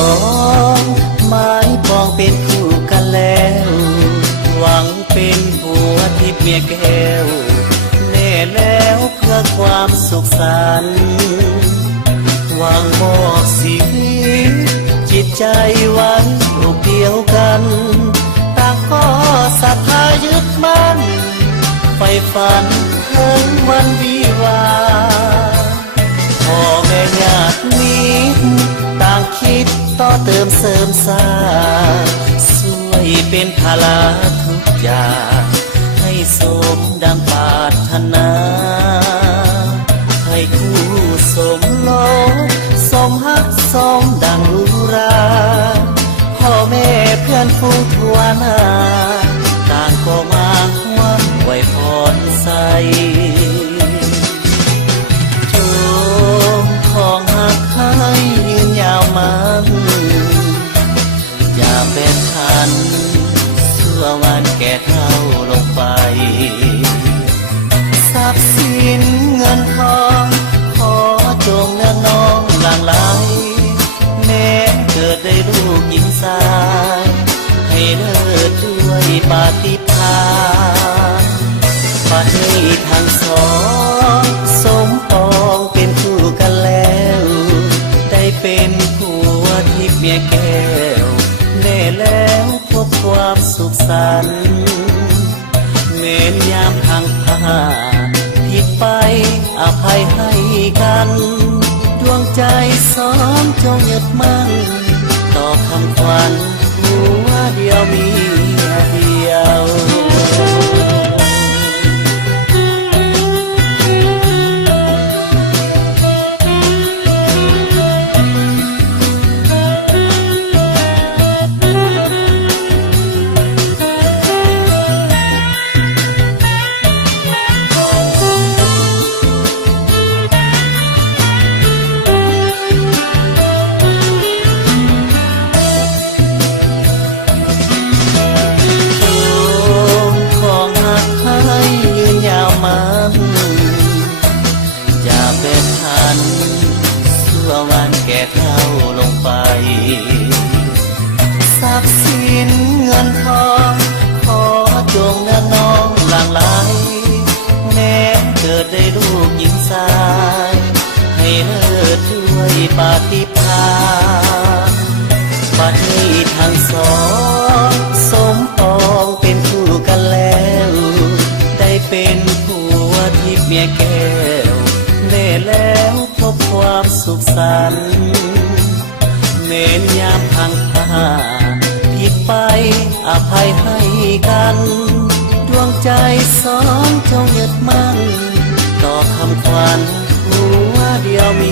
องไม้ปองเป็นคู่กันแล้วหวังเป็นผัวทิพย์เมียแก้วแน่แล้วเพื่อความสุขสันต์หวังมอบชีวิตจิตใจไว้รูปเดียวกันต่างก็ศรัทธายึดมั่นไฟฝันถึงวันวิวาพ่อแม่ญาติมิตรต่างคิดต่อเติมเสริมสร้างช่วยเป็นภาระทุกอย่างให้สมดังปรารถนาให้คู่สมรสสมฮักสมดังรูราพ่อแม่เพื่อนฝูงทั่วหน้าต่างก็มาหวังไว้พรใสจงของหักให้ยืนยาวมันอย่าเป็นทันชั่ววันแก่เท่าลงไปทรัพย์สินเงินทองขอจงเนืองน้องหลั่งไหลแม้เกิดได้ลูกหญิงสายให้เลิศด้วยปาฏิภาณปัดให้ทั้งสองสมปองเป็นคู่กันแล้วได้เป็นผัวทิพย์เมียแก้วแน่แล้วพบความสุขสันต์เม้นยามทางผ่าผิดไปอภัยให้กันดวงใจสองจงยึดมั่นต่อคำขวัญผัวเดียวเมียเดียวอย่าเป็นทันชั่ววันแก่เท่าลงไปทรัพย์สินเงินทองขอจงเนืองน้องหลั่งไหลแม้เกิดได้ลูกหญิงสายให้เลิศด้วยปาฏิภาณปัดให้ทั้งสองสมปองเป็นคู่กันแล้วได้เป็นผัวทิพย์เมียแก้วแน่แล้วพบความสุขสันต์เม้นยามพังผ้าผิดไปอภัยให้กันดวงใจสองจงยึดมั่นต่อคำขวัญผัวเดียวมี